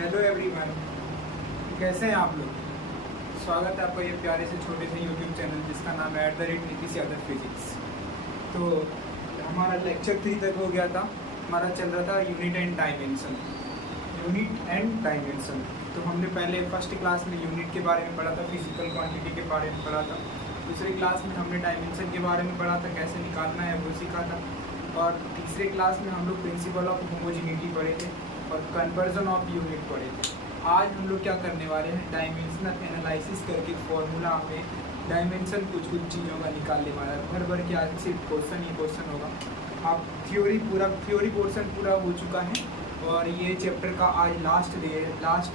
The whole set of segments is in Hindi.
हेलो एवरीवन, कैसे हैं आप लोग। स्वागत है आपका ये प्यारे से छोटे से यूट्यूब चैनल जिसका नाम है @नीतीश यादव फिजिक्स। तो हमारा लेक्चर 3 तक हो गया था। हमारा चल रहा था यूनिट एंड डायमेंशन। तो हमने पहले फर्स्ट क्लास में यूनिट के बारे में पढ़ा था, फिजिकल क्वांटिटी के बारे में पढ़ा था। दूसरी क्लास में हमने डायमेंशन के बारे में पढ़ा था, कैसे निकालना है वो सीखा था। और तीसरे क्लास में हम लोग प्रिंसिपल ऑफ होमोजेनिटी पढ़े थे और कन्वर्जन ऑफ यूनिट पढ़े थे। आज हम लोग क्या करने वाले हैं, डायमेंशनल एनालिसिस करके फॉर्मूला में डायमेंशन कुछ चीज़ों का निकालने वाला है। भर के आज सिर्फ क्वेश्चन ही क्वेश्चन होगा। आप थ्योरी पोर्शन पूरा हो चुका है और ये चैप्टर का आज लास्ट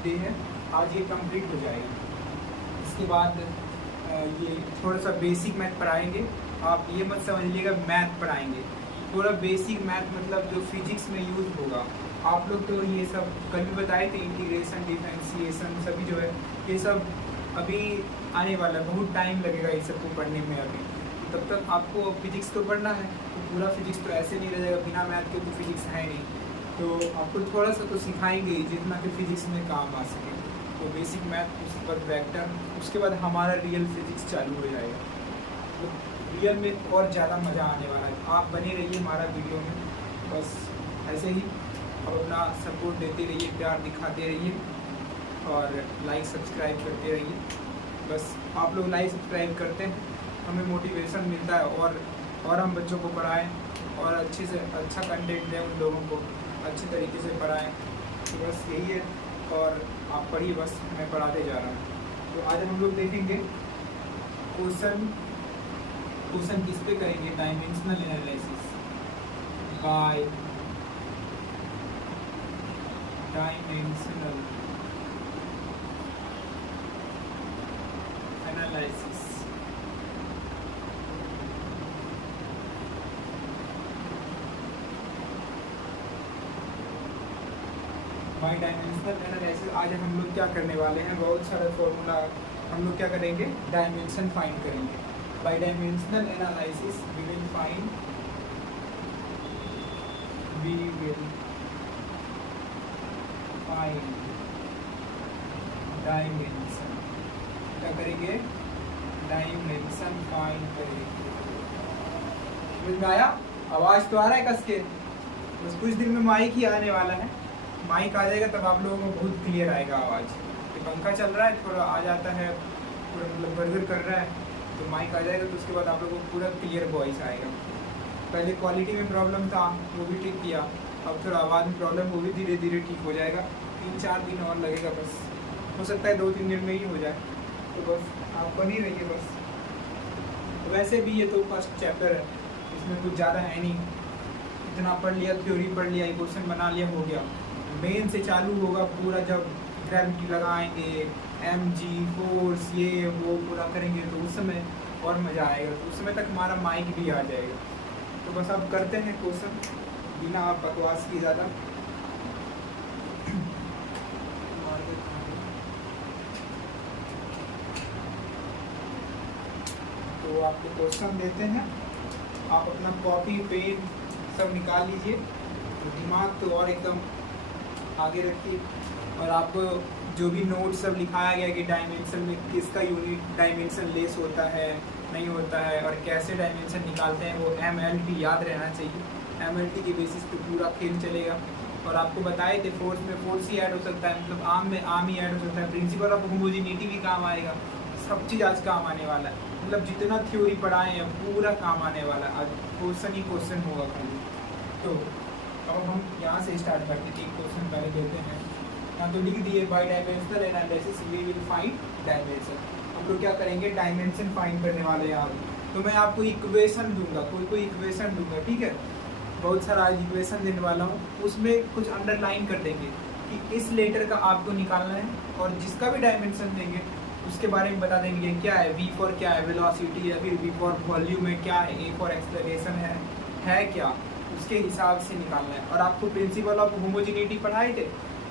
डे है। आज ये कंप्लीट हो जाएगा। इसके बाद ये थोड़ा सा बेसिक मैथ पढ़ाएंगे। आप ये मत समझिएगा मैथ पढ़ाएंगे, थोड़ा बेसिक मैथ मतलब जो फिजिक्स में यूज़ होगा। आप लोग तो ये सब कल भी बताए थे, इंटीग्रेशन, डिफरेंशिएशन सभी जो है ये सब अभी आने वाला है। बहुत टाइम लगेगा ये सब को पढ़ने में। अभी तब तक आपको फिजिक्स तो पढ़ना है, तो पूरा फिजिक्स तो ऐसे नहीं रह जाएगा, बिना मैथ के तो फिजिक्स है नहीं। तो आपको थोड़ा सा तो सिखाएंगे जितना कि फिजिक्स में काम आ सके। तो बेसिक मैथ, उसके बाद वेक्टर, उसके बाद हमारा रियल फिजिक्स चालू हो जाएगा। तो रियल में और ज़्यादा मज़ा आने वाला है। आप बने रहिए हमारा वीडियो में, बस ऐसे ही आप अपना सपोर्ट देते रहिए, प्यार दिखाते रहिए और लाइक सब्सक्राइब करते रहिए। बस आप लोग लाइक सब्सक्राइब करते हैं, हमें मोटिवेशन मिलता है और हम बच्चों को पढ़ाएं और अच्छे से अच्छा कंटेंट दें, उन लोगों को अच्छे तरीके से पढ़ाएं। तो बस यही है। और आप पढ़िए, बस मैं पढ़ाते जा रहा हूँ। तो आज हम लोग देखेंगे क्वेश्चन किस पे करेंगे, dimensional analysis by dimensional analysis. By dimensional analysis आज हम लोग क्या करने वाले हैं, बहुत सारे फॉर्मूला हम लोग क्या करेंगे, डायमेंशन फाइंड करेंगे। By dimensional analysis we will find dimension. क्या करेंगे, डायमेंशन फाइंड करेंगे। समझ में आया? आवाज़ तो आ रहा है कस के? बस कुछ दिन में माइक ही आने वाला है। माइक आ जाएगा तब आप लोगों को बहुत क्लियर आएगा आवाज़। ये पंखा चल रहा है, थोड़ा आ जाता है, पूरा मतलब गड़गड़ कर रहा है, तो माइक आ जाएगा तो उसके बाद आप लोगों को पूरा क्लियर वॉइस आएगा। पहले क्वालिटी में प्रॉब्लम था, वो भी ठीक किया। अब थोड़ा आवाज़ में प्रॉब्लम, वो भी धीरे धीरे ठीक हो जाएगा। 3-4 दिन और लगेगा, बस हो सकता है 2-3 दिन में ही हो जाए। तो बस आप बनी रहिए बस। तो वैसे भी ये तो फर्स्ट चैप्टर है, इसमें कुछ ज़्यादा है नहीं। इतना पढ़ लिया, थ्योरी पढ़ लिया, इक्वेशन बना लिया, हो गया। मेन से चालू होगा पूरा, जब ग्रेविटी लगाएंगे, mg फोर्स, ये वो पूरा करेंगे तो उस समय और मज़ा आएगा। तो उस समय तक हमारा माइक भी आ जाएगा। तो बस अब करते हैं क्वेश्चन बिना आप बकवास की ज़्यादा। तो आपको क्वेश्चन देते हैं, आप अपना कॉपी पेन सब निकाल लीजिए। तो दिमाग तो और एकदम आगे रखिए। और आपको जो भी नोट सब लिखाया गया कि डायमेंशन में किसका यूनिट डायमेंशन लेस होता है, नहीं होता है, और कैसे डायमेंशन निकालते हैं, वो MLT याद रहना चाहिए। MLT के बेसिस पे पूरा खेल चलेगा। और आपको बताए थे फोर्स में फोर्स ही ऐड हो सकता है, मतलब आम में आम ही ऐड हो सकता है। प्रिंसिपल ऑफ होमोजेनिटी भी काम आएगा। सब चीज़ आज काम आने वाला है, मतलब जितना थ्योरी पढ़ाए हैं पूरा काम आने वाला है। आज क्वेश्चन ही क्वेश्चन होगा खाली। तो अब हम यहाँ से स्टार्ट करते हैं। एक क्वेश्चन पहले देते हैं। यहाँ तो लिख दिए, by dimensional analysis we will find dimension. हम लोग क्या करेंगे, डायमेंशन फाइंड करने वाले हैं। तो मैं आपको इक्वेशन दूंगा, कोई इक्वेशन दूंगा, ठीक है। बहुत सारा आज इक्वेशन देने वाला हूँ, उसमें कुछ अंडरलाइन कर देंगे कि इस लेटर का आपको निकालना है, और जिसका भी डायमेंशन देंगे उसके बारे में बता देंगे क्या है, v फॉर क्या है, वेलोसिटी है, फिर v फॉर वॉल्यूम है क्या है, a फॉर एक्सेलरेशन है क्या, उसके हिसाब से निकालना है। और आपको प्रिंसिपल ऑफ होमोजेनिटी पढ़ाए थे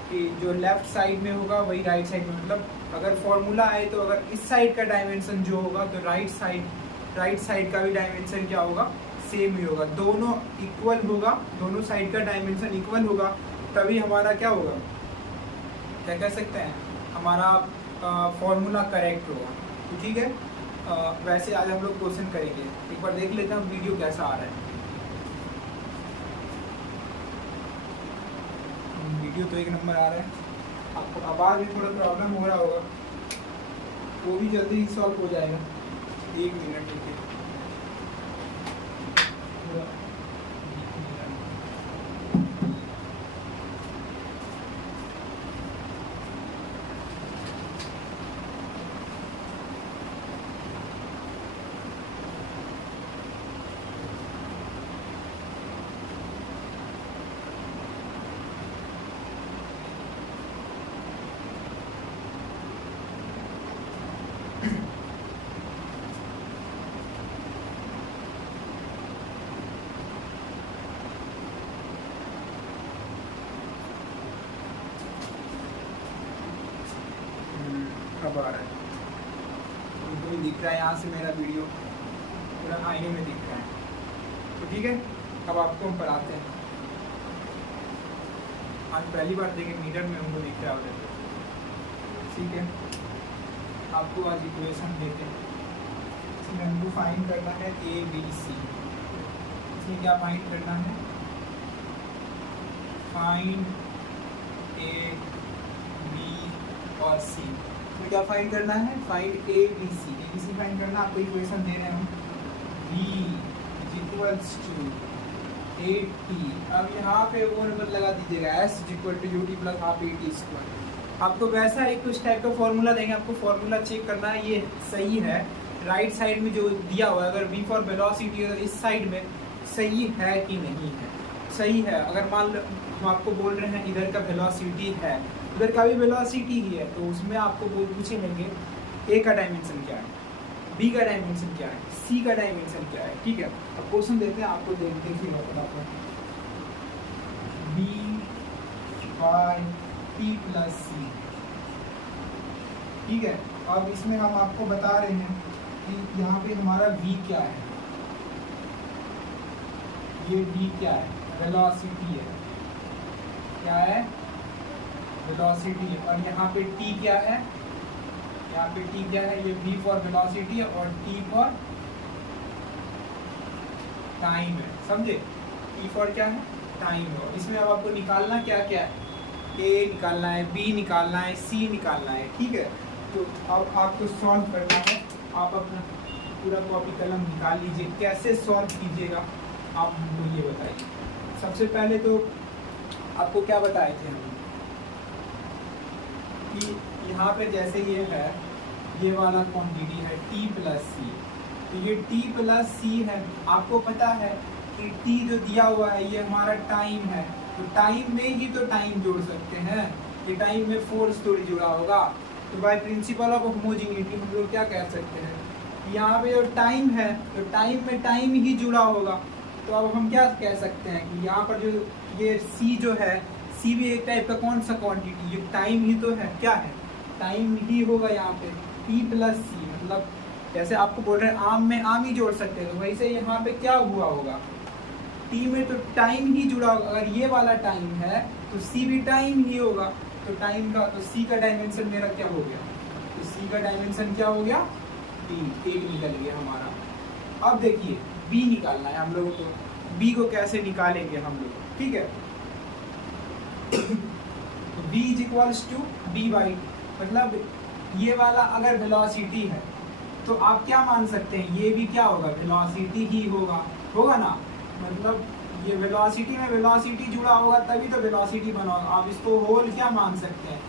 कि जो लेफ्ट साइड में होगा वही राइट साइड में, मतलब अगर फॉर्मूला आए तो अगर इस साइड का डायमेंशन जो होगा तो राइट साइड का भी डायमेंशन क्या होगा, सेम ही होगा। दोनों इक्वल होगा, दोनों साइड का डायमेंशन इक्वल होगा, तभी हमारा क्या होगा, क्या कह सकते हैं, हमारा फॉर्मूला करेक्ट होगा। तो ठीक है, वैसे आज हम लोग क्वेश्चन करेंगे। एक बार देख लेते हैं वीडियो कैसा आ रहा है। वीडियो तो एक नंबर आ रहा है। आपको आवाज़ में थोड़ा प्रॉब्लम हो रहा होगा, वो भी जल्दी ही सॉल्व हो जाएगा। 1 मिनट देखिए। अब आ रहा है, उनको भी दिख रहा है यहाँ से मेरा वीडियो पूरा आईने में दिख रहा है। तो ठीक है, अब आपको हम पढ़ाते हैं। आज पहली बार देखें मीटर में उनको दिख रहा है उधर। ठीक है, आपको आज इक्वेशन देते हैं। इसमें हमको फाइंड करना है ABC। इसमें क्या फाइंड करना है, फाइंड A B और C। तो क्या फाइंड करना है, फाइंड ABC। ABC फाइंड करना, आपको इक्वेशन दे रहे हैं हम, V इक्वल्स टू 8T। अब यहाँ पे वो नंबर लगा दीजिएगा, S equal to UT plus half AT²। आपको वैसा एक कुछ टाइप का फॉर्मूला देंगे, आपको फॉर्मूला चेक करना है ये सही है। राइट साइड में जो दिया हुआ है, अगर V फॉर वेलोसिटी है तो इस साइड में सही है कि नहीं है। सही है, अगर मान लो हम आपको बोल रहे हैं इधर का वेलोसिटी है, उधर का भी वेलोसिटी ही है, तो उसमें आपको पूछे लेंगे A का डायमेंशन क्या है, B का डायमेंशन क्या है, C का डायमेंशन क्या है। ठीक है, अब क्वेश्चन देते हैं, आपको देखिएगा फटाफट। B by T plus C। ठीक है, अब इसमें हम आपको बता रहे हैं कि यहाँ पे हमारा V क्या है, ये V क्या है, वेलोसिटी है। क्या है, वेलोसिटी है। और यहाँ पे T क्या है, यहाँ पे T क्या है, ये V फॉर वेलोसिटी है और T फॉर टाइम है। समझे, T फॉर क्या है, टाइम है। इसमें अब आपको निकालना क्या क्या है, A निकालना है, B निकालना है, C निकालना है। ठीक है, तो अब आपको सॉल्व करना है। आप अपना पूरा कॉपी कलम निकाल लीजिए, कैसे सॉल्व कीजिएगा आप हमको ये बताइए। सबसे पहले तो आपको क्या बताए थे हम कि यहाँ पे जैसे ये है, ये वाला क्वांटिटी है T प्लस C, तो ये T प्लस C है। आपको पता है कि T जो दिया हुआ है ये हमारा टाइम है, तो टाइम में ही तो टाइम जोड़ सकते हैं, ये टाइम में फोर्स थोड़ी जुड़ा होगा। तो बाय प्रिंसिपल ऑफ होमोजेनिटी हम लोग क्या कह सकते हैं, यहाँ पे जो टाइम है तो टाइम में टाइम ही जुड़ा होगा। तो अब हम क्या कह सकते हैं कि यहाँ पर जो ये C जो है, C भी एक टाइप का कौन सा क्वांटिटी, ये टाइम ही तो है, क्या है, टाइम ही होगा। यहाँ पे T प्लस C, मतलब जैसे आपको बोल रहे हैं आम में आम ही जोड़ सकते हैं, तो वैसे यहाँ पे क्या हुआ होगा, T में तो टाइम ही जुड़ा होगा। अगर ये वाला टाइम है तो C भी टाइम ही होगा, तो टाइम का, तो C का डायमेंशन मेरा क्या हो गया, तो C का डायमेंशन क्या हो गया, T, एक निकल गया हमारा। अब देखिए B निकालना है हम लोगों को, B को कैसे निकालेंगे हम लोग। ठीक है, तो B is equals to B by, मतलब ये वाला अगर वेलोसिटी है तो आप क्या मान सकते हैं, ये भी क्या होगा, वेलोसिटी ही होगा ना। मतलब ये वेलोसिटी में वेलोसिटी जुड़ा होगा तभी तो वेलोसिटी बना होगा। आप इसको होल क्या मान सकते हैं,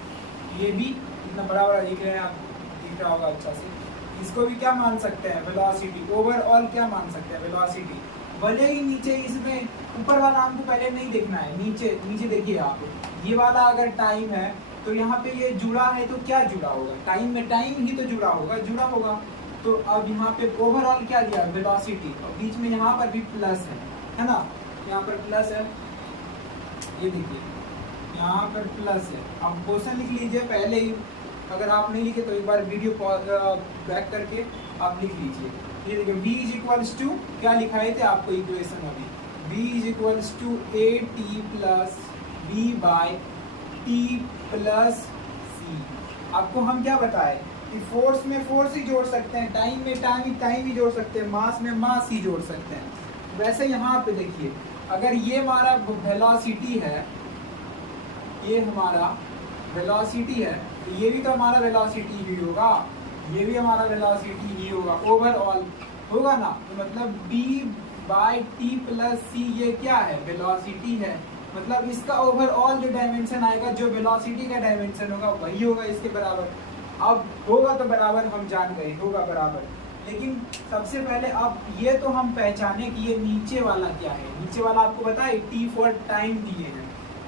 ये भी इतना बड़ा बड़ा दिख रहे हैं, आप दिख रहा होगा अच्छा से, इसको भी क्या मान सकते हैं, वेलोसिटी। ओवरऑल क्या मान सकते हैं, वेलोसिटी। भले ही नीचे इसमें ऊपर वाला हमको पहले नहीं देखना है, नीचे नीचे देखिए आप, ये वाला अगर टाइम है तो यहाँ पे ये जुड़ा है तो क्या जुड़ा होगा, टाइम में टाइम ही तो जुड़ा होगा। तो अब यहाँ पे ओवरऑल क्या दिया, वेलोसिटी, और बीच में यहाँ पर भी प्लस है ना, यहाँ पर प्लस है, ये देखिए यहाँ पर प्लस है। अब क्वेश्चन लिख लीजिए पहले ही, अगर आप नहीं लिखे तो एक बार वीडियो बैक करके आप लिख लीजिए। ये देखिए V इज इक्वल्स टू क्या लिखाए थे आपको इक्वेशन वाली, V is equals to AT plus B by T plus c। आपको हम क्या बताए कि फोर्स में फोर्स ही जोड़ सकते हैं, टाइम में टाइम ही जोड़ सकते हैं, मास में मास ही जोड़ सकते हैं। वैसे यहाँ पे देखिए, अगर ये हमारा वेलोसिटी है, ये हमारा वेलोसिटी है, तो ये भी तो हमारा वेलोसिटी ही होगा, ये भी हमारा वेलोसिटी ही होगा, ओवरऑल होगा ना। तो मतलब b/t + c ये क्या है, वेलोसिटी है। मतलब इसका ओवरऑल जो डायमेंशन आएगा, जो वेलोसिटी का डायमेंशन होगा वही होगा इसके बराबर। अब होगा तो बराबर हम जान गए, होगा बराबर। लेकिन सबसे पहले अब ये तो हम पहचाने कि ये नीचे वाला क्या है। नीचे वाला आपको बताए t फॉर टाइम दिए हैं,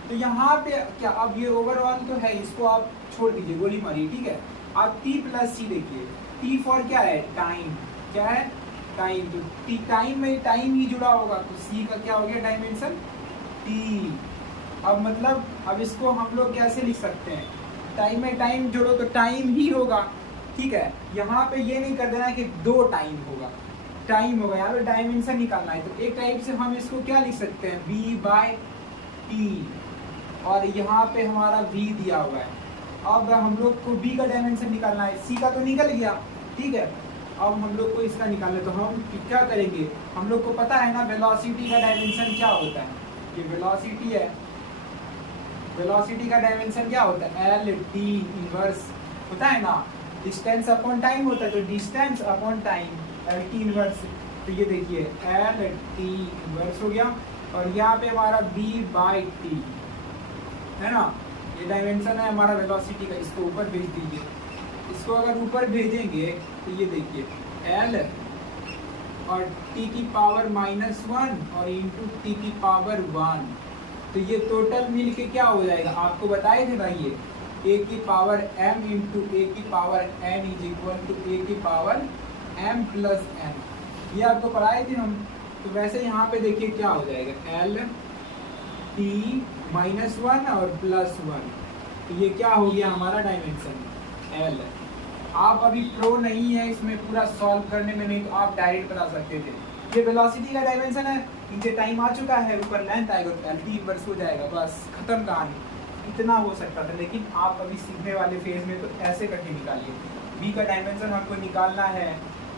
तो यहाँ पे क्या, अब ये ओवरऑल तो है, इसको आप छोड़ दीजिए, गोली मारिए, ठीक है। आप t + c देखिए, t फॉर क्या है, टाइम, क्या है, टाइम। तो t टाइम में टाइम ही जुड़ा होगा, तो c का क्या हो गया डायमेंशन, t। अब मतलब अब इसको हम लोग कैसे लिख सकते हैं, टाइम में टाइम जोड़ो तो टाइम ही होगा, ठीक है। यहाँ पे ये नहीं कर देना कि 2 टाइम होगा, टाइम होगा, यहाँ पे डायमेंशन निकालना है। तो एक टाइप से हम इसको क्या लिख सकते हैं, b/t, और यहाँ पे हमारा v दिया हुआ है। अब हम लोग को b का डायमेंशन निकालना है, c का तो निकल गया, ठीक है। अब हम लोग को इसका निकालना है, तो हम क्या करेंगे, हम लोग को पता है ना वेलोसिटी का डायमेंशन क्या होता है, ये वेलोसिटी है, वेलोसिटी का डायमेंशन क्या होता है, LT इनवर्स होता है ना, डिस्टेंस अपॉन टाइम होता है, तो distance upon time LT inverse. तो ये देखिए LT इनवर्स हो गया, और यहाँ पे हमारा b/t है ना, ये डायमेंशन है हमारा वेलोसिटी का। इसको ऊपर भेज दीजिए, इसको अगर ऊपर भेजेंगे तो ये देखिए L और t की पावर -1 और इंटू t की पावर 1, तो ये टोटल मिल के क्या हो जाएगा, आपको बताए थे भाई, ये a की पावर m इंटू a की power n is equal to a की पावर m + n, ये आपको पढ़ाए थे हम। तो वैसे यहाँ पे देखिए क्या हो जाएगा, L t -1 और +1, तो ये क्या हो गया हमारा डायमेंशन L। आप अभी प्रो नहीं है इसमें पूरा सॉल्व करने में, नहीं तो आप डायरेक्ट बता सकते थे। ये वेलोसिटी का डायमेंशन है, नीचे टाइम आ चुका है, ऊपर लेंथ आएगा, तो LT इनवर्स हो जाएगा, बस खत्म कहानी। इतना हो सकता था, लेकिन आप अभी सीखने वाले फेज में तो ऐसे करके निकालिए। b का डायमेंशन हमको निकालना है,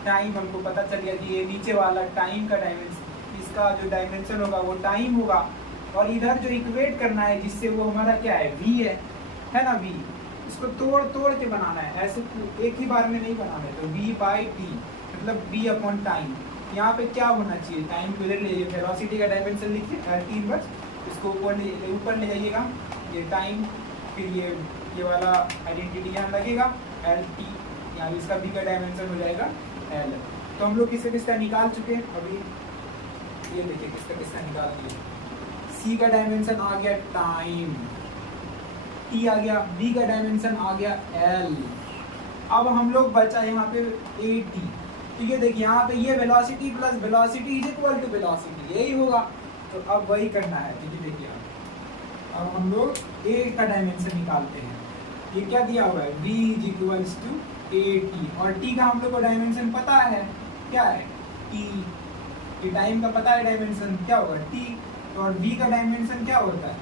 टाइम हमको पता चल गया कि ये नीचे वाला टाइम का डायमेंशन, इसका जो डायमेंशन होगा वो टाइम होगा, और इधर जो इक्वेट करना है जिससे वो हमारा क्या है, v है ना, v। इसको तोड़ तोड़ के बनाना है, ऐसे एक ही बार में नहीं बनाना है। तो b/t मतलब b/टाइम, यहाँ पे क्या होना चाहिए, टाइम को इधर ले जाइए, वेलोसिटी का डायमेंशन लिखिए LT इनवर्स, इसको ऊपर ले जाइएगा, ये टाइम, फिर ये वाला आइडेंटिटी यहाँ लगेगा LT, यहाँ इसका b का डायमेंशन हो जाएगा L। तो हम लोग किसका किसका निकाल चुके हैं अभी, ये देखिए किसका किसका निकाल दिए। c का डायमेंशन आ गया टाइम, t आ गया, b का डायमेंशन आ गया L। अब हम लोग बचा यहाँ पे AT, तो ये देखिए यहाँ पे ये velocity plus velocity is equal to velocity, यही होगा। तो अब वही करना है, देखिए देखिए अब हम लोग a का डायमेंशन निकालते हैं। ये क्या दिया हुआ है, v is equals to AT, और t का हम लोग को डायमेंशन पता है, क्या है t, ये टाइम का पता है डायमेंशन क्या होगा t, और v का डायमेंशन क्या होता है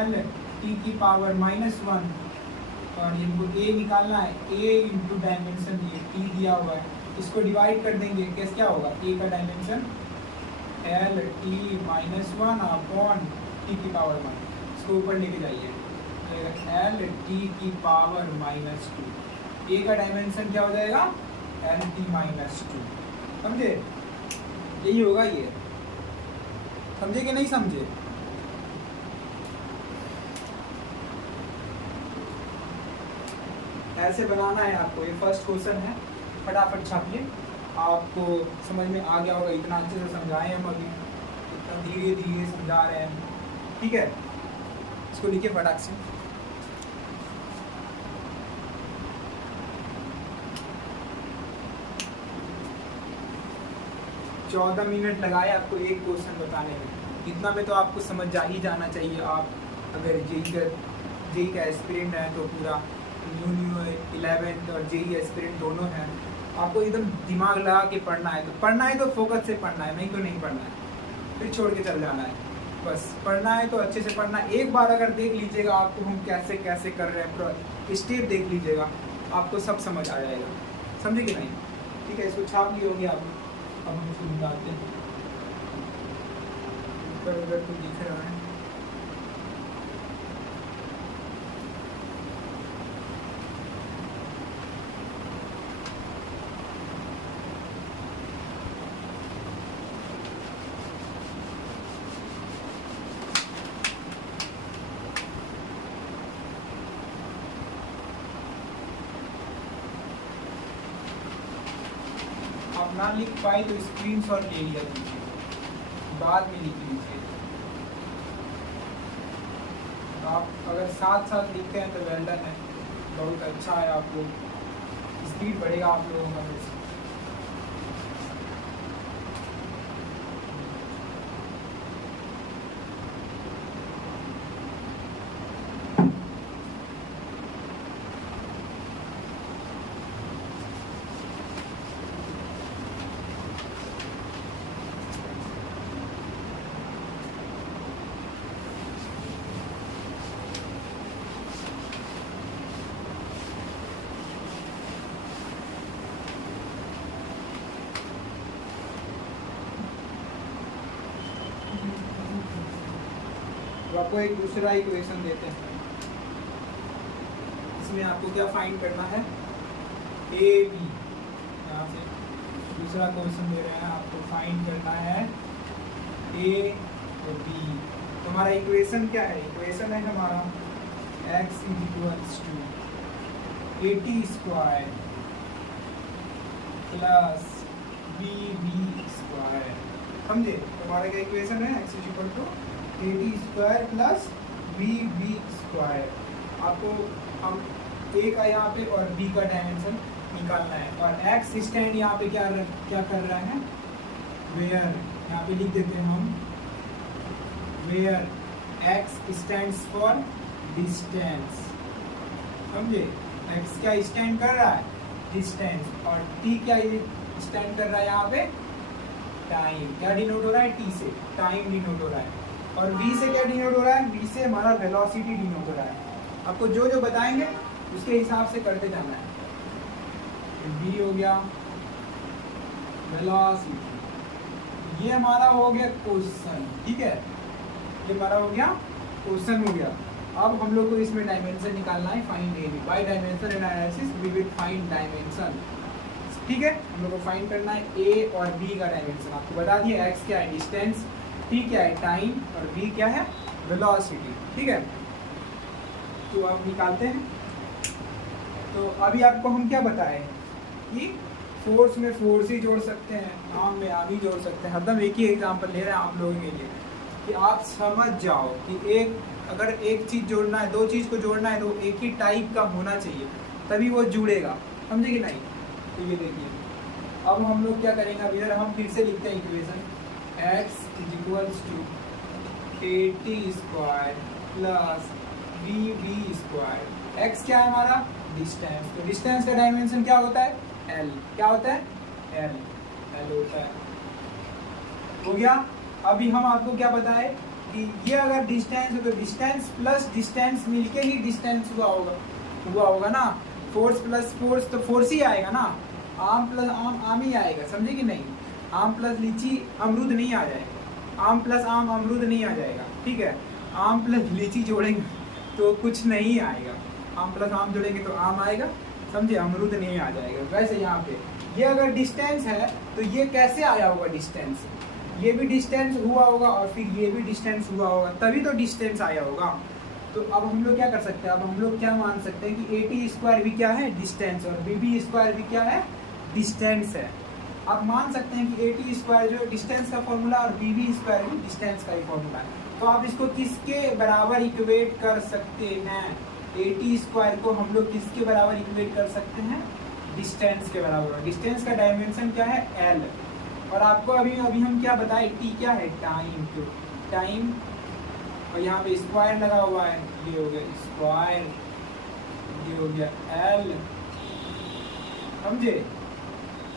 L t की पावर -1, और इनको a निकालना है, a इंटू डायमेंशन ये t दिया हुआ है, इसको डिवाइड कर देंगे, कैसे क्या होगा, a का dimension L t -1 upon t की पावर 1, इसको ऊपर लेके जाइए, L t की पावर -2, a का डायमेंशन क्या हो जाएगा L t -2, समझे, यही होगा, ये समझे कि नहीं समझे। ऐसे बनाना है आपको, ये फर्स्ट क्वेश्चन है, फटाफट छापिए, आपको समझ में आ गया होगा, इतना अच्छे से समझाए हम अभी, इतना धीरे धीरे समझा रहे हैं, ठीक है। इसको लिखिए फटाक से। चौदह मिनट लगाए आपको एक क्वेश्चन बताने में, इतना में तो आपको समझ जा ही जाना चाहिए। आप अगर जेई का एस्पिरेंट है तो पूरा न्यू 11th और जेई एस्पिरेंट दोनों हैं, आपको एकदम दिमाग लगा के पढ़ना है, तो फोकस से पढ़ना है, नहीं तो नहीं पढ़ना है, फिर छोड़ के चल जाना है। बस पढ़ना है तो अच्छे से पढ़ना। एक बार अगर देख लीजिएगा आपको हम कैसे कैसे कर रहे हैं, पूरा स्टेप देख लीजिएगा, आपको सब समझ आ जाएगा। समझे कि नहीं? ठीक है, इसको छाप ली होगी आप। अब हम इसको निकालते हैं। ऊपर उधर तो दिख रहा है। आप ना लिख पाए तो स्क्रीनशॉट ले लिया कीजिए, बाद में लिख लीजिए। आप अगर साथ साथ लिखते हैं तो वेल डन है, बहुत अच्छा है। आप लोग स्पीड बढ़ेगा आप लोगों का। तो आपको एक दूसरा इक्वेशन देते हैं। इसमें आपको क्या फाइंड करना है? A B. यहाँ से दूसरा क्वेश्चन दे रहे हैं, आपको फाइंड करना है ए और बी। तो हमारा इक्वेशन क्या है? इक्वेशन है हमारा x = 80² प्लस BB²। समझे? तो हमारा क्या इक्वेशन है? x = 80² plus BB²। आपको हम a का यहाँ पे और b का डायमेंशन निकालना है। और x स्टैंड यहाँ पे क्या कर रहा है? वेयर। यहाँ पे लिख देते हैं हम where x stands for distance. समझे? x क्या स्टैंड कर रहा है? डिस्टेंस। और t क्या स्टैंड कर रहा है यहाँ पे? टाइम। क्या डिनोट हो रहा है? t से टाइम डिनोट हो रहा है। और v से क्या डिनोट हो रहा है? v से हमारा वेलोसिटी डिनोट हो रहा है। आपको जो जो बताएंगे उसके हिसाब से करते जाना है। v हो गया वेलोसिटी। ये हमारा हो गया क्वेश्चन। ठीक है, ये हमारा हो गया क्वेश्चन हो गया। अब हम लोग को इसमें डायमेंशन निकालना है। Find A B by dimension and analysis we will find dimension. ठीक है, हम लोग को फाइंड करना है ए और बी का डायमेंशन। आपको बता दिया एक्स क्या है? डिस्टेंस। टी क्या है? टाइम। और वी क्या है? वेलोसिटी। ठीक है, तो अब निकालते हैं। तो अभी आपको हम क्या बताएं कि फोर्स में फोर्स ही जोड़ सकते हैं, आर्म में आर्म ही जोड़ सकते हैं। हरदम एक ही एग्जांपल ले रहे हैं आप लोगों के लिए कि आप समझ जाओ कि अगर एक चीज़ जोड़ना है, दो चीज़ को जोड़ना है तो एक ही टाइप का होना चाहिए, तभी वो जुड़ेगा। समझे कि नहीं? तो ये देखिए, अब हम लोग क्या करेंगे? अब इधर हम फिर से लिखते हैं equation x = 80² plus BB²। x क्या है हमारा? डिस्टेंस। तो डिस्टेंस का डायमेंशन क्या होता है? l। क्या होता है? l होता है। हो गया। अभी हम आपको क्या बताए कि ये अगर डिस्टेंस है तो डिस्टेंस प्लस डिस्टेंस मिलके ही डिस्टेंस हुआ होगा ना। फोर्स प्लस फोर्स तो फोर्स ही आएगा ना। आम प्लस आम आम ही आएगा। समझे कि नहीं? आम प्लस लीची अमरूद नहीं आ जाएगा। आम प्लस आम अमरूद नहीं आ जाएगा। ठीक है, आम प्लस लीची जोड़ेंगे तो कुछ नहीं आएगा। आम प्लस आम जोड़ेंगे तो आम आएगा। समझे? अमरूद नहीं आ जाएगा। वैसे यहाँ पे ये अगर डिस्टेंस है तो ये कैसे आया होगा? डिस्टेंस, ये भी डिस्टेंस हुआ होगा और फिर ये भी डिस्टेंस हुआ होगा, तभी तो डिस्टेंस आया होगा। तो अब हम लोग क्या कर सकते हैं? अब हम लोग क्या मान सकते हैं कि 80² भी क्या है? डिस्टेंस। और BB² भी क्या है? डिस्टेंस है। आप मान सकते हैं कि 80² जो डिस्टेंस का फॉर्मूला और BB² भी डिस्टेंस का ही फॉर्मूला है। तो आप इसको किसके बराबर इक्वेट कर सकते हैं? 80² को हम लोग किसके बराबर इक्वेट कर सकते हैं? डिस्टेंस के बराबर। डिस्टेंस का डायमेंशन क्या है? l। और आपको अभी हम क्या बताए? t क्या है? टाइम। तो टाइम और यहाँ पे स्क्वायर लगा हुआ है, ये हो गया स्क्वायर, ये हो गया l। समझे?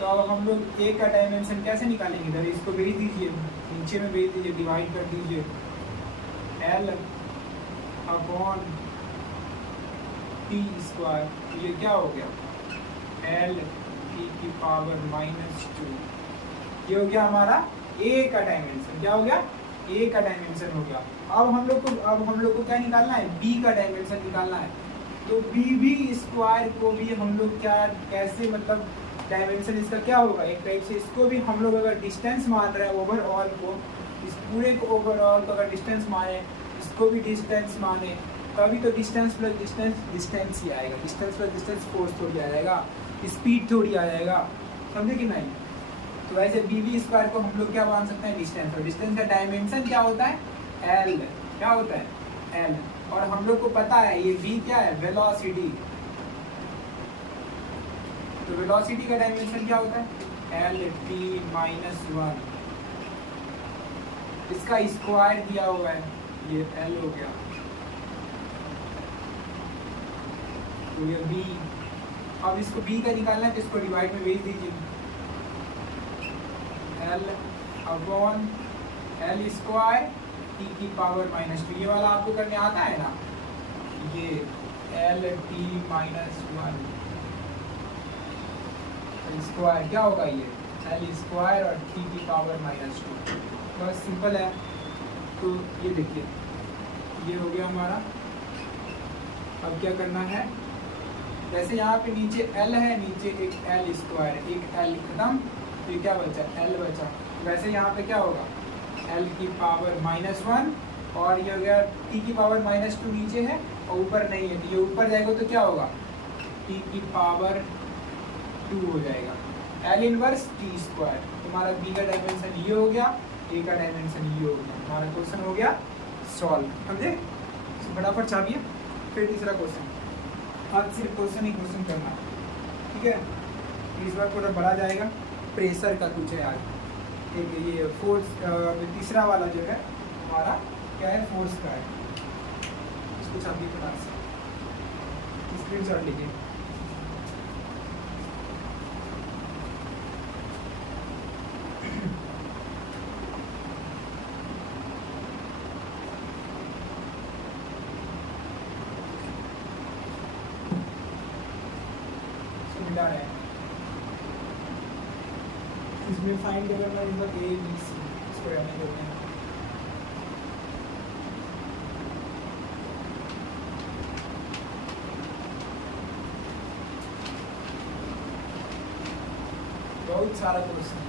तो अब हम लोग a का डायमेंशन कैसे निकालेंगे? इधर इसको भेज दीजिए, नीचे में भेज दीजिए, डिवाइड कर दीजिए। एल अपॉन टी स्क्वायर, ये क्या हो गया एल टी की पावर -2, ये हो गया हमारा ए का डायमेंशन। क्या हो गया ए का डायमेंशन हो गया। अब हम लोग को क्या निकालना है बी का डायमेंशन निकालना है। तो बी स्क्वायर को भी हम लोग क्या कैसे मतलब डायमेंशन इसका क्या होगा एक टाइप से, इसको भी हम लोग अगर डिस्टेंस मान रहे हैं ओवरऑल को, इस पूरे को ओवरऑल को अगर डिस्टेंस माने, इसको भी डिस्टेंस माने, तभी तो डिस्टेंस प्लस डिस्टेंस ही आएगा। डिस्टेंस प्लस डिस्टेंस फोर्स थोड़ी आ जाएगा, स्पीड थोड़ी आ जाएगा, समझे कि नहीं। तो वैसे बी स्क्वायर को हम लोग क्या मान सकते हैं डिस्टेंस, और डिस्टेंस का डायमेंशन क्या होता है एल, क्या होता है एल। और हम लोग को पता है ये v क्या है वेलोसिटी, तो वेलोसिटी का डायमेंशन क्या होता है एल टी -1, इसका स्क्वायर दिया हुआ है ये एल हो गया, तो ये v। अब इसको b का निकालना है तो इसको डिवाइड में भेज दीजिए, L upon L square T की पावर -2, ये वाला आपको करने आता है ना, ये एल टी -1 स्क्वायर क्या होगा ये एल स्क्वायर और टी की पावर -2, बस सिंपल है। तो ये देखिए ये हो गया हमारा। अब क्या करना है, जैसे यहाँ पे नीचे एल है, नीचे एक एल स्क्वायर, एक एल खत्म, तो ये क्या बचा एल बचा। वैसे यहाँ पे क्या होगा एल की पावर -1 और ये हो गया टी की पावर -2 नीचे है और ऊपर नहीं है, तो ये ऊपर जाएगा तो क्या होगा टी की पावर 2 हो जाएगा एल इनवर्स टी स्क्वायर। तुम्हारा बी का डायमेंशन ये हो गया, ए का डायमेंशन ये हो गया, हमारा क्वेश्चन हो गया सॉल्व, समझे। फटाफट छापिए फिर तीसरा क्वेश्चन। आज सिर्फ क्वेश्चन ही क्वेश्चन करना, ठीक है। इस बार थोड़ा बड़ा जाएगा, प्रेशर का कुछ है आज, ठीक है। ये फोर्स तीसरा वाला जो है हमारा क्या है फोर्स का है, इसको छापिए फटाक से, स्क्रीनशॉट लीजिए। मिला रहे हैं इसमें फाइंड करना है ए बी सी, इसको रहने देते हैं। बहुत सारा क्वेश्चन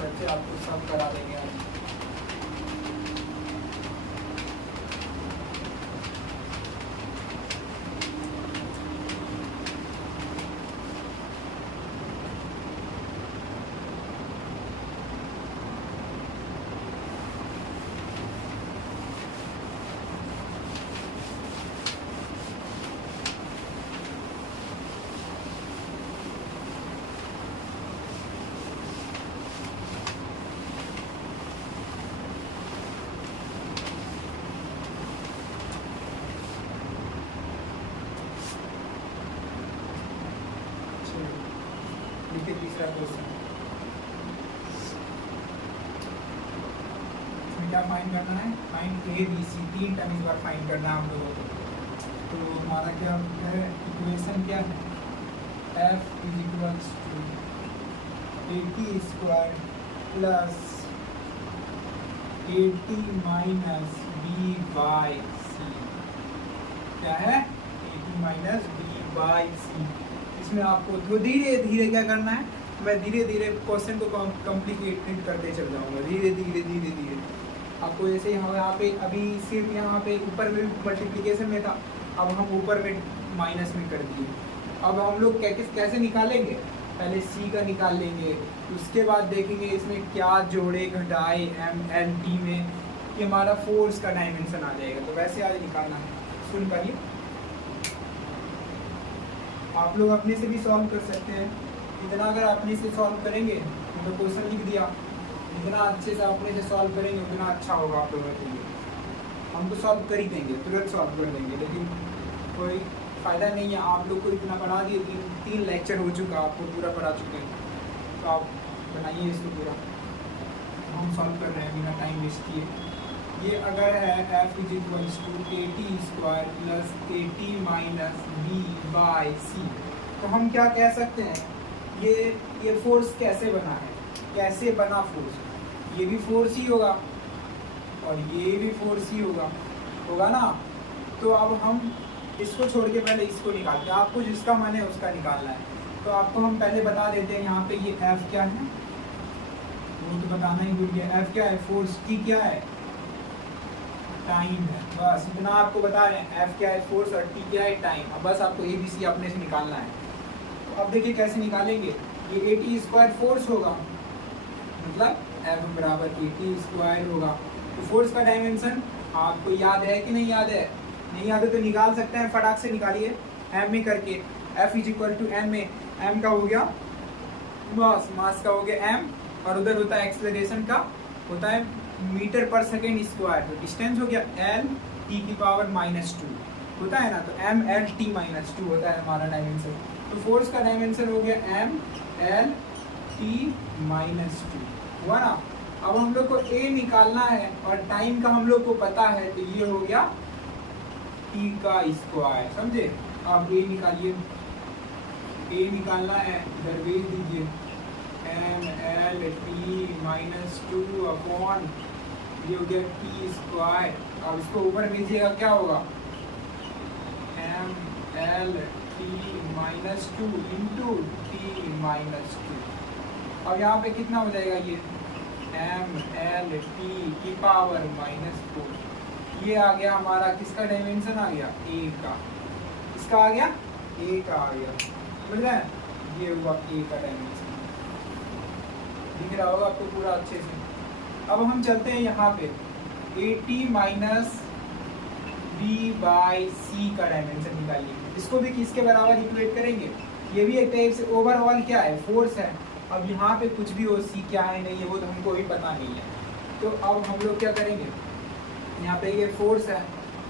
बच्चे आपको सब करा देंगे आज। देखिए तीसरा क्वेश्चन, इसमें क्या फाइंड करना है, find A B C, 3 time इस बार फाइंड करना है हम लोगों को। तो हमारा क्या है इक्वेशन क्या है F = 80 square plus 80 minus B by C, क्या है 80 माइनस बी बाई सी। इसमें आपको तो धीरे धीरे क्या करना है, मैं धीरे धीरे क्वेश्चन को कॉम्प्लिकेटेड करते चल जाऊंगा, धीरे धीरे धीरे धीरे। आपको जैसे यहाँ पे अभी सिर्फ यहाँ पे ऊपर में मल्टीप्लिकेशन में था, अब हम ऊपर में माइनस में कर दिए। अब हम लोग कैसे निकालेंगे, पहले सी का निकाल लेंगे, उसके बाद देखेंगे इसमें क्या जोड़े घटाए एम एन टी में, ये हमारा फोर्स का डायमेंशन आ जाएगा। तो वैसे आज निकालना है, सुन करिए। आप लोग अपने से भी सॉल्व कर सकते हैं, इतना अगर अपने से सॉल्व करेंगे तो क्वेश्चन लिख दिया, जितना अच्छे से अपने से सॉल्व करेंगे उतना अच्छा होगा आप लोगों के लिए। हम तो सॉल्व कर ही देंगे, तुरंत सॉल्व कर देंगे, लेकिन कोई फ़ायदा नहीं है। आप लोग को इतना पढ़ा दिए, 3 लेक्चर हो चुका, आपको पूरा पढ़ा चुके हैं, तो आप बनाइए इसको पूरा। हम सॉल्व कर रहे हैं बिना टाइम वेस्ट किए। ये अगर है f is equals to AT square plus AT minus B by C, तो हम क्या कह सकते हैं, ये फोर्स कैसे बना है, कैसे बना फोर्स, ये भी फोर्स ही होगा और ये भी फोर्स ही होगा ना। तो अब हम इसको छोड़ के पहले इसको निकालते हैं, आपको जिसका मन है उसका निकालना है। तो आपको हम पहले बता देते हैं यहाँ पे ये F क्या है, वो तो बताना ही भूल गया। F क्या है, फोर्स, T क्या है, टाइम है, बस इतना आपको बता रहे हैं। F क्या है फोर्स और T क्या है टाइम। अब बस आपको ABC अपने से निकालना है। तो अब देखिए कैसे निकालेंगे, ये AT स्क्वायर फोर्स होगा, मतलब F बराबर AT स्क्वायर होगा। तो फोर्स का डायमेंशन आपको याद है कि नहीं याद है, नहीं याद है तो निकाल सकते हैं, फटाक से निकालिए m में करके। F is equal to m में m का हो गया मास का हो गया m, और उधर होता है एक्सेलरेशन का, होता है मीटर पर सेकेंड स्क्वायर, तो डिस्टेंस हो गया l t की पावर -2 होता है ना, तो m l t -2 होता है हमारा डायमेंशन। तो फोर्स का डायमेंशन हो गया m l t -2 हुआ ना। अब हम लोग को a निकालना है और टाइम का हम लोग को पता है, तो ये हो गया t का स्क्वायर, समझे। अब a निकालिए, a निकालना है, इधर भेज दीजिए m l t -2 अपॉन ये हो गया t स्क्वायर। अब इसको ऊपर भेजिएगा क्या होगा, m l t -2 into t -2। अब यहाँ पे कितना हो जाएगा, ये m l t की पावर -4। ये आ गया हमारा किसका डायमेंशन आ गया, a का, इसका आ गया a का आ गया, समझ रहे हैं, ये हुआ a का डायमेंशन, दिख रहा होगा आपको पूरा अच्छे से। अब हम चलते हैं यहाँ पे AT minus B by C का डायमेंशन निकालिए। इसको भी किसके बराबर इक्वेट करेंगे, ये भी एक टाइप से ओवरऑल क्या है, फोर्स है। अब यहाँ पे कुछ भी हो, C क्या है नहीं है वो तो हमको भी पता नहीं है। तो अब हम लोग क्या करेंगे, यहाँ पे ये फोर्स है,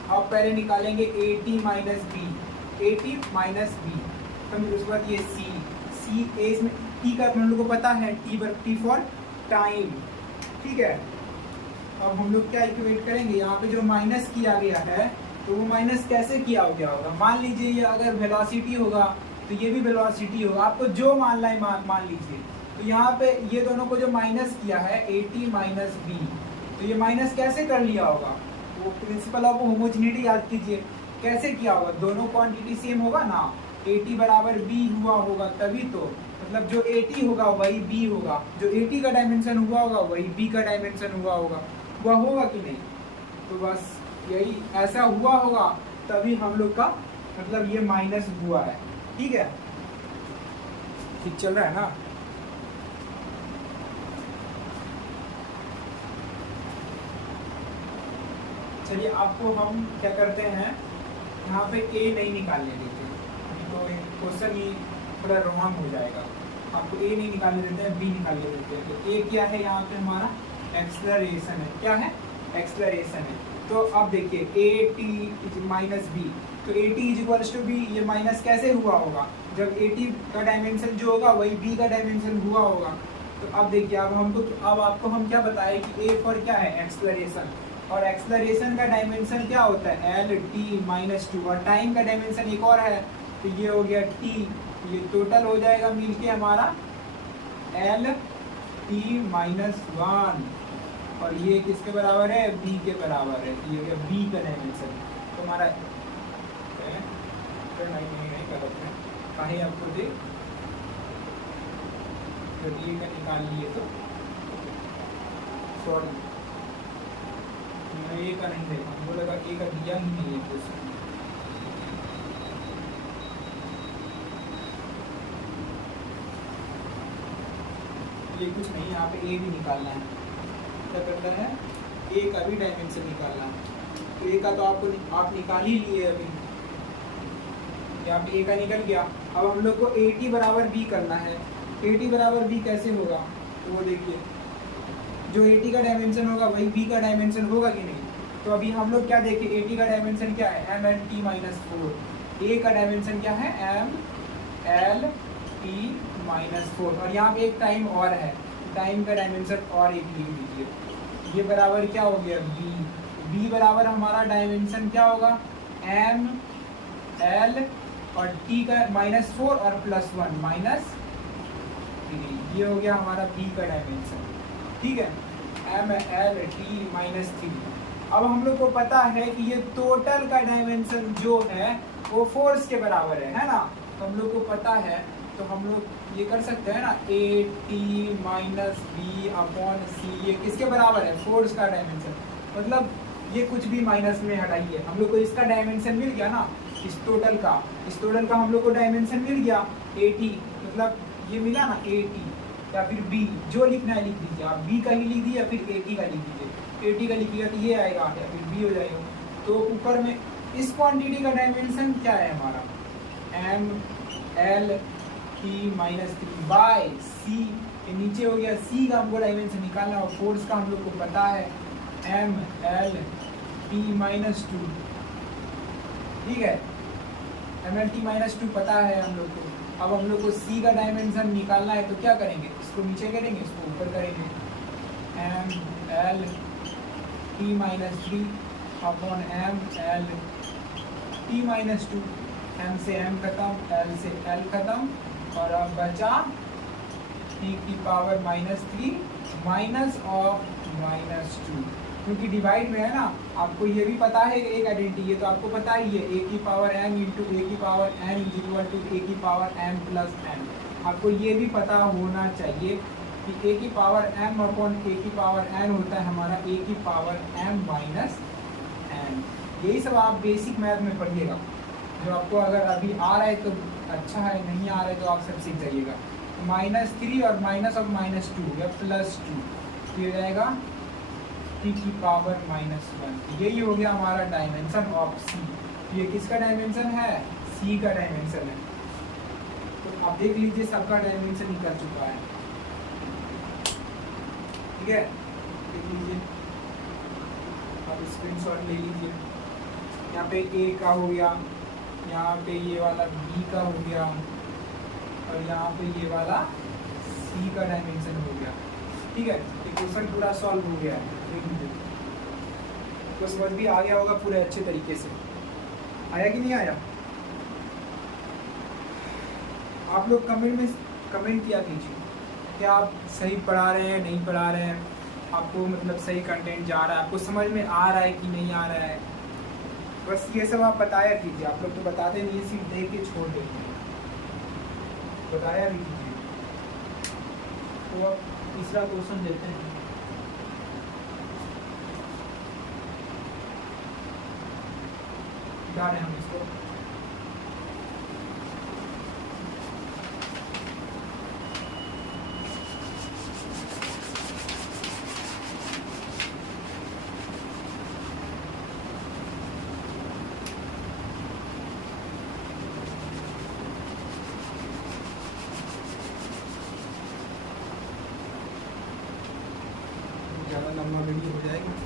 अब पहले निकालेंगे AT minus B, AT minus B, फिर उसके बाद ये C A, इसमें T का हम लोग को पता है, T फॉर टाइम, ठीक है। अब हम लोग क्या इक्वेट करेंगे, यहाँ पे जो माइनस किया गया है तो वो माइनस कैसे किया गया होगा, मान लीजिए ये अगर वेलोसिटी होगा तो ये भी वेलोसिटी होगा, आपको जो मानना है मान लीजिए। तो यहाँ पे ये दोनों को जो माइनस किया है AT माइनस B, तो ये माइनस कैसे कर लिया होगा, वो प्रिंसिपल ऑफ होमोजेनिटी याद कीजिए, कैसे किया होगा, दोनों क्वांटिटी सेम होगा ना, AT बराबर B हुआ होगा तभी तो, मतलब जो AT होगा वही B होगा, जो AT का डायमेंशन हुआ होगा वही B का डायमेंशन हुआ होगा, वह होगा कि नहीं। तो बस यही ऐसा हुआ होगा तभी हम लोग का मतलब ये माइनस हुआ है, ठीक है, ठीक चल रहा है ना। चलिए आपको हम क्या करते हैं, यहाँ पे A नहीं निकालने देते, तो क्वेश्चन ही थोड़ा रॉन्ग हो जाएगा। आपको A नहीं निकालने देते हैं, B निकालने देते हैं। तो A क्या है, यहाँ पे हमारा एक्सेलरेशन है, क्या है, एक्सेलरेशन है। तो अब देखिए AT माइनस B, तो AT is equals to B, ये माइनस कैसे हुआ होगा, जब AT का डायमेंशन जो होगा वही B का डायमेंशन हुआ होगा। तो अब देखिए अब आपको हम क्या बताएं कि A फॉर क्या है, एक्सेलरेशन, और एक्सेलरेशन का डायमेंशन क्या होता है, LT-2, और टाइम का डायमेंशन एक और है, तो ये हो गया T, ये टोटल हो जाएगा मिलके हमारा LT-1, और ये किसके बराबर है, B के बराबर है, ये हो गया B का डायमेंशन। तो हमारा नहीं गलत है, कहीं आपको दे तो ये का निकाल लिए, तो सॉरी मैं A का नहीं देखा, मुझे लगा A का दिया ही नहीं है क्वेश्चन। ये कुछ नहीं, यहाँ पे A भी निकालना है, क्या करना है, A का भी डायमेंशन निकालना है। तो A का तो आप निकाल ही लिए अभी, यहाँ पे A का निकल गया। अब हम लोग को AT बराबर B करना है। AT बराबर B कैसे होगा, तो वो देखिए जो AT का डायमेंशन होगा वही B का डायमेंशन होगा कि नहीं। तो अभी हम लोग क्या देखें, AT का डायमेंशन क्या है, MLT-4, A का डायमेंशन क्या है, MLT-4, और यहाँ पे एक टाइम और है, टाइम का डायमेंशन और एक लिख दीजिए। ये बराबर क्या हो गया, बी। बी बराबर हमारा डायमेंशन क्या होगा, एम एल और टी का -4 और +1 -3। ये हो गया हमारा बी का डायमेंशन, ठीक है, एम एल टी -3। अब हम लोग को पता है कि ये टोटल का डायमेंशन जो है वो फोर्स के बराबर है ना, तो हम लोग को पता है, तो हम लोग ये कर सकते हैं ना, ए टी -b/c, ये किसके बराबर है, फोर्स का डायमेंशन। मतलब ये कुछ भी माइनस में हटाइए, हम लोग को इसका डायमेंशन मिल गया ना, इस टोटल का हम लोग को डायमेंशन मिल गया ए टी, मतलब ये मिला ना ए टी, या फिर बी, जो लिखना है लिख दीजिए आप, बी का ही लिख दीजिए या फिर ए टी का लिख दीजिए। ए टी का लिखिएगा तो ये आएगा या फिर बी हो जाएगा। तो ऊपर में इस क्वांटिटी का डायमेंशन क्या है हमारा, एम एल टी -3 बाय सी, ये नीचे हो गया, सी का हमको डायमेंशन निकालना और फोर्स का हम लोग को पता है एम एल टी -2, ठीक है, एम एल टी -2 पता है हम लोग को। अब हम लोग को सी का डायमेंशन निकालना है, तो क्या करेंगे, इसको नीचे करेंगे, इसको ऊपर करेंगे, M L T -3 upon M L T -2, M से एम खत्म, एल से एल खत्म, और अब बचा टी की पावर -3 माइनस ऑफ -2, क्योंकि डिवाइड में है ना, आपको ये भी पता है एक आइडेंटिटी, ये तो आपको पता ही है, ए की पावर m इंटू ए की power n is equal to A की पावर m प्लस n। आपको ये भी पता होना चाहिए कि ए की पावर m अपॉन ए की पावर n होता है हमारा ए की पावर m माइनस n। यही सब आप बेसिक मैथ में पढ़िएगा, जो आपको अगर अभी आ रहा है तो अच्छा है, नहीं आ रहा है तो आप सब सीख जाइएगा। -3 और माइनस ऑफ -2 या +2, ये हो जाएगा टी की पावर -1। यही हो गया हमारा डायमेंशन ऑफ सी। ये किसका डायमेंशन है, सी का डायमेंशन है। तो आप देख लीजिए सबका डायमेंशन निकल चुका है, ठीक है, देख लीजिए, आप स्क्रीनशॉट ले लीजिए। यहाँ पे ए का हो गया, यहाँ पे ये वाला बी का हो गया, और यहाँ पे ये वाला सी का डायमेंशन हो गया, ठीक है। ये क्वेश्चन पूरा सॉल्व हो गया है, तो समझ भी आ गया होगा पूरे अच्छे तरीके से। आया कि नहीं आया? आप लोग कमेंट में कमेंट किया कीजिए, क्या आप सही पढ़ा रहे हैं, नहीं पढ़ा रहे हैं, आपको मतलब सही कंटेंट जा रहा है, आपको समझ में आ रहा है कि नहीं आ रहा है, बस ये सब आप बताया कीजिए। आप लोग तो बताते नहीं, सिर्फ देख के छोड़ देते हैं, बताया भी कीजिए। तो अब तीसरा क्वेश्चन देते हैं। जा रहे हैं हम इसको, ज़्यादा लंबा वीडियो हो जाएगा।